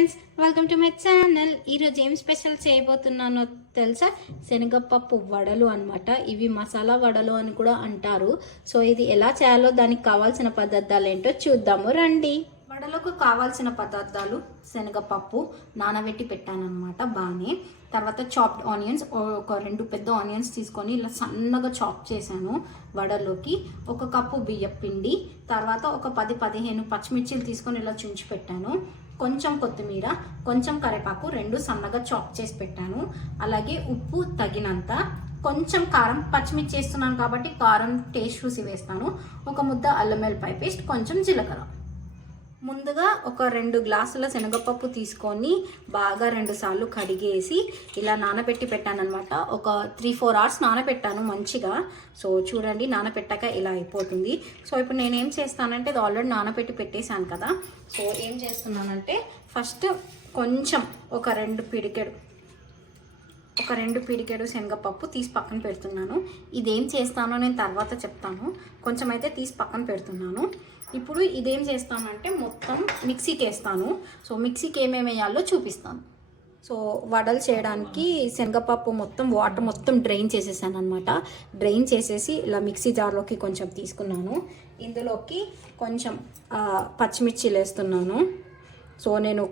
Friends, welcome to my channel. ఈరోజు ఏం special చేయబోతున్నానో తెలుసా? శనగపప్పు వడలు అనమాట. ఇవి మసాలా వడలు అని కూడా అంటారు. సో ఇది ఎలా చేయాలో దానికి కావాల్సిన పదార్థాలు ఏంటో చూద్దాము రండి. వడలకు కావాల్సిన పదార్థాలు: శనగపప్పు నానబెట్టి పెట్టాను అనమాట బాగానే. తర్వాత చాప్డ్ ఆనియన్స్, ఒక 2 పెద్ద ఆనియన్స్ తీసుకొని ఇలా సన్నగా చాప్ చేశాను వడలోకి. 1 కప్పు బియ్యం పిండి, తర్వాత ఒక 10-15 పచ్చిమిర్చిలు తీసుకొని ఇలా చుంచి పెట్టాను. కొంచెం కొత్తిమీర, కొంచెం కరివేపాకు 2 సన్నగా చాప్ చేసి పెట్టాను. అలాగే ఉప్పు తగినంత, కొంచెం కారం, పచ్చిమిర్చి వేస్తున్నాను కాబట్టి కారం టేస్ట్ చూసి వేస్తాను. 1 ముద్ద అల్లం వెల్లిపాయ పేస్ట్, కొంచెం జీలకర్ర. ముందుగా ఒక 2 గ్లాసుల శనగపప్పు తీసుకొని బాగా 2 సార్లు కడిగేసి ఇలా నానబెట్టి పెట్టాను అనమాట. ఒక 3-4 అవర్స్ నానబెట్టాను మంచిగా. సో చూడండి, నానబెట్టాక ఇలా అయిపోతుంది. సో ఇప్పుడు నేనేం చేస్తానంటే, ఇది ఆల్రెడీ నానబెట్టి పెట్టేశాను కదా. సో ఏం చేస్తున్నానంటే, ఫస్ట్ కొంచెం ఒక 2 పిడికెడు శనగపప్పు తీసి పక్కన పెడుతున్నాను. ఇదేం చేస్తానో నేను తర్వాత చెప్తాను. కొంచెం అయితే తీసి పక్కన పెడుతున్నాను. ఇప్పుడు ఇదేం చేస్తానంటే మొత్తం మిక్సీకి వేస్తాను. సో మిక్సీకి ఏమేమి వేయాలో చూపిస్తాను. సో వడలు చేయడానికి శనగపప్పు మొత్తం వాటర్ మొత్తం డ్రైన్ చేసేసాను అనమాట. డ్రైన్ చేసేసి ఇలా మిక్సీ జార్లోకి కొంచెం తీసుకున్నాను. ఇందులోకి కొంచెం పచ్చిమిర్చిలు వేస్తున్నాను. సో నేను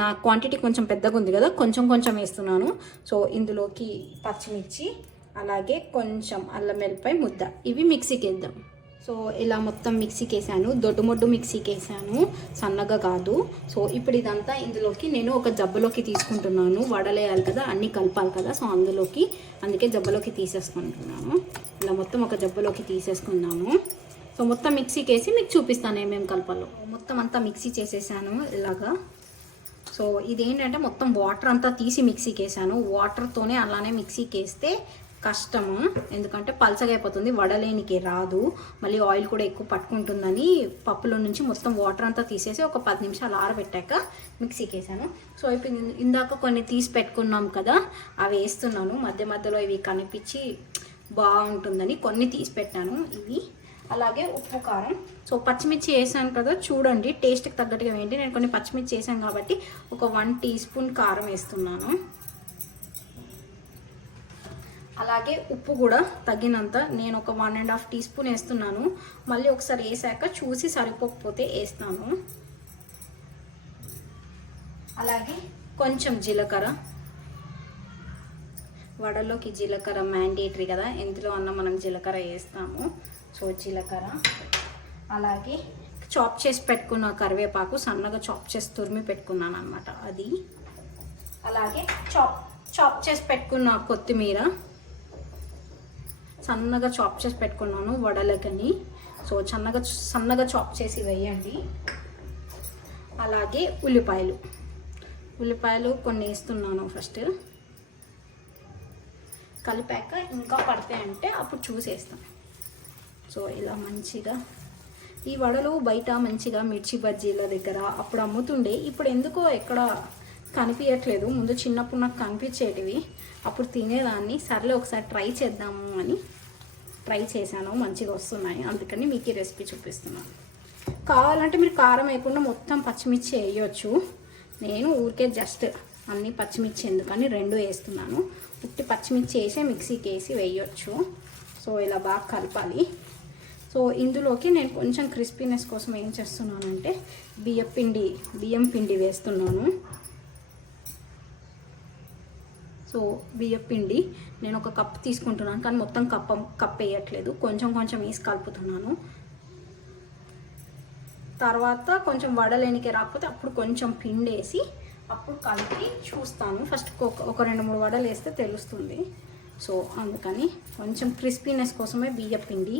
నా క్వాంటిటీ కొంచెం పెద్దగా ఉంది కదా, కొంచెం వేస్తున్నాను. సో ఇందులోకి పచ్చిమిర్చి, అలాగే కొంచెం అల్లం వెల్లిపాయ ముద్ద, ఇవి మిక్సీకి వేద్దాం. సో ఇలా మొత్తం మిక్సీకి వేసాను. దొడ్డు మిక్సీకి వేసాను, సన్నగా కాదు. సో ఇప్పుడు ఇదంతా ఇందులోకి నేను ఒక జబ్బలోకి తీసుకుంటున్నాను. వడలేయాలి కదా, అన్నీ కలపాలి కదా. సో అందుకే జబ్బలోకి తీసేసుకుంటున్నాను. ఇలా మొత్తం ఒక జబ్బలోకి తీసేసుకున్నాము. సో మొత్తం మిక్సీకి వేసి మీకు చూపిస్తాను ఏమేమి కలపాలో. మొత్తం అంతా మిక్సీ చేసేసాను ఇలాగా. సో ఇదేంటంటే మొత్తం వాటర్ అంతా తీసి మిక్సీకి వేసాను. వాటర్తోనే అలానే మిక్సీకి వేస్తే కష్టము, ఎందుకంటే పల్చగా అయిపోతుంది, వడలేనికి రాదు. మళ్ళీ ఆయిల్ కూడా ఎక్కువ పట్టుకుంటుందని పప్పులో నుంచి మొత్తం వాటర్ అంతా తీసేసి ఒక 10 నిమిషాలు ఆరబెట్టాక మిక్సీకి వేసాను. సో ఇప్పుడు ఇందాక కొన్ని తీసి పెట్టుకున్నాం కదా, అవి వేస్తున్నాను. మధ్యలో ఇవి కనిపించి బాగుంటుందని కొన్ని తీసి పెట్టాను ఇవి. అలాగే ఉప్పు, కారం. సో పచ్చిమిర్చి వేసాను కదా, చూడండి టేస్ట్కి తగ్గట్టుగా ఏంటి. నేను కొన్ని పచ్చిమిర్చి వేసాను కాబట్టి ఒక 1 టీ స్పూన్ కారం వేస్తున్నాను. అలాగే ఉప్పు కూడా తగినంత, నేను ఒక 1.5 టీ స్పూన్ వేస్తున్నాను. మళ్ళీ ఒకసారి వేసాక చూసి సరిపోకపోతే వేస్తాను. అలాగే కొంచెం జీలకర్ర. వడలోకి జీలకర్ర మ్యాండేటరీ కదా, ఎందులో అన్నా మనం జీలకర్ర వేస్తాము. సో జీలకర్ర, అలాగే చాప్ చేసి పెట్టుకున్న కరివేపాకు, సన్నగా చాప్ చేసి తురిమి పెట్టుకున్నాను అనమాట అది. అలాగే చాప్ చేసి పెట్టుకున్న కొత్తిమీర, సన్నగా చాప్ చేసి పెట్టుకున్నాను వడలకని. సో సన్నగా చాప్ చేసి వేయండి. అలాగే ఉల్లిపాయలు కొన్ని వేస్తున్నాను. ఫస్ట్ కలిపాక ఇంకా పడతాయి అంటే అప్పుడు చూసేస్తాను. సో ఇలా మంచిగా ఈ వడలు బయట మంచిగా మిర్చి బజ్జీల దగ్గర అప్పుడు అమ్ముతుండే, ఇప్పుడు ఎందుకో ఎక్కడ కనిపించట్లేదు. ముందు చిన్నప్పుడు నాకు కనిపించేటివి, అప్పుడు తినేదాన్ని. సర్లే ఒకసారి ట్రై చేద్దాము అని ట్రై చేశాను, మంచిగా వస్తున్నాయి. అందుకని మీకు ఈ రెసిపీ చూపిస్తున్నాను. కావాలంటే మీరు కారం వేయకుండా మొత్తం పచ్చిమిర్చి వేయచ్చు. నేను ఊరికే జస్ట్ అన్ని పచ్చిమిర్చి ఎందుకని 2 వేస్తున్నాను. ఉట్టి పచ్చిమిర్చి వేసి మిక్సీకి వేసి వేయచ్చు. సో ఇలా బాగా కలపాలి. సో ఇందులోకి నేను కొంచెం క్రిస్పీనెస్ కోసం ఏం చేస్తున్నానంటే బియ్యం పిండి వేస్తున్నాను. సో బియ్యం పిండి నేను 1 కప్ తీసుకుంటున్నాను, కానీ మొత్తం కప్ వేయట్లేదు, కొంచెం వేసి కలుపుతున్నాను. తర్వాత కొంచెం వడలేనికి రాకపోతే అప్పుడు కొంచెం పిండి వేసి అప్పుడు కలిపి చూస్తాను. ఫస్ట్ ఒక 2-3 వడలు వేస్తే తెలుస్తుంది. సో అందుకని కొంచెం క్రిస్పీనెస్ కోసమే బియ్యం పిండి.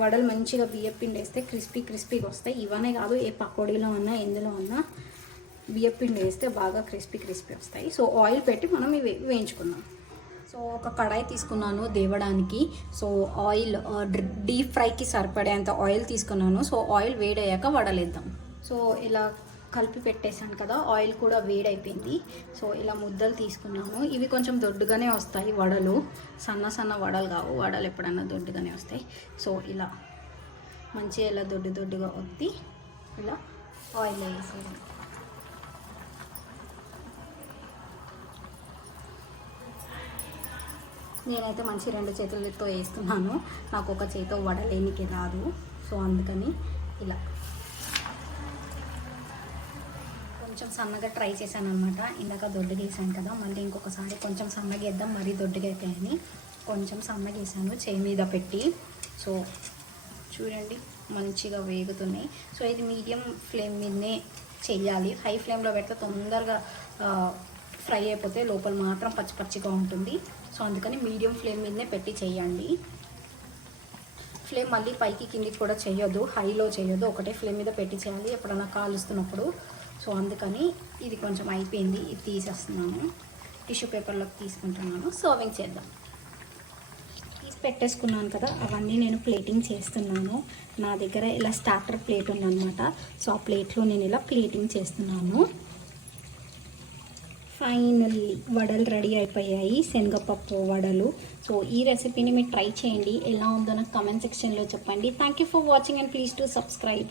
వడలు మంచిగా బియ్యం పిండి వేస్తే క్రిస్పీగా వస్తాయి. ఇవనే కాదు, ఏ పకోడీలో అన్నా ఎందులో అన్నా బియ్యం పిండి వేస్తే బాగా క్రిస్పీ వస్తాయి. సో ఆయిల్ పెట్టి మనం ఇవి వేయించుకుందాం. సో ఒక కడాయి తీసుకున్నాను దేవడానికి. సో ఆయిల్ డీప్ ఫ్రైకి సరిపడేంత ఆయిల్ తీసుకున్నాను. సో ఆయిల్ వేడయ్యాక వడలేద్దాం. సో ఇలా కలిపి పెట్టేశాను కదా, ఆయిల్ కూడా వేడైపోయింది. సో ఇలా ముద్దలు తీసుకున్నాను. ఇవి కొంచెం దొడ్డుగానే వస్తాయి వడలు, సన్న వడలు కావు. వడలు ఎప్పుడన్నా దొడ్డుగానే వస్తాయి. సో ఇలా మంచిగా ఇలా దొడ్డుగా వత్తి ఇలా ఆయిల్ వేసేది. నేనైతే మంచి 2 చేతులతో వేస్తున్నాను, నాకు ఒక చేతితో వడలేనికి రాదు. సో అందుకని ఇలా కొంచెం సన్నగా ట్రై చేశాను అనమాట. ఇందాక దొడ్డుగా వేసాను కదా, మళ్ళీ ఇంకొకసారి కొంచెం సన్నగా వేద్దాం, మరీ దొడ్డుగా అయిపోయాయని కొంచెం సన్నగా వేసాను చేయి మీద పెట్టి. సో చూడండి మంచిగా వేగుతున్నాయి. సో ఇది మీడియం ఫ్లేమ్ మీదనే చెయ్యాలి, హై ఫ్లేమ్లో పెడితే తొందరగా ఫ్రై అయిపోతే లోపల మాత్రం పచ్చి పచ్చిగా ఉంటుంది. సో అందుకని మీడియం ఫ్లేమ్ మీదనే పెట్టి చేయండి. ఫ్లేమ్ మళ్ళీ పైకి కిందికి కూడా చేయొద్దు, హైలో చేయొద్దు, ఒకటే ఫ్లేమ్ మీద పెట్టి చేయాలి ఎప్పుడన్నా కాలుస్తున్నప్పుడు. సో అందుకని ఇది కొంచెం అయిపోయింది, ఇది తీసేస్తున్నాను, టిష్యూ పేపర్లోకి తీసుకుంటున్నాను. సర్వింగ్ చేద్దాం. తీసి పెట్టేసుకున్నాను కదా, అవన్నీ నేను ప్లేటింగ్ చేస్తున్నాను. నా దగ్గర ఇలా స్టార్టర్ ప్లేట్ ఉందన్నమాట. సో ఆ ప్లేట్లో నేను ఇలా ప్లేటింగ్ చేస్తున్నాను. ఫైనల్లీ వడలు రెడీ అయిపోయాయి, శనగపప్పు వడలు. సో ఈ రెసిపీని మీరు ట్రై చేయండి, ఎలా ఉందో నాకు కామెంట్ సెక్షన్లో చెప్పండి. Thank you for watching and please to subscribe.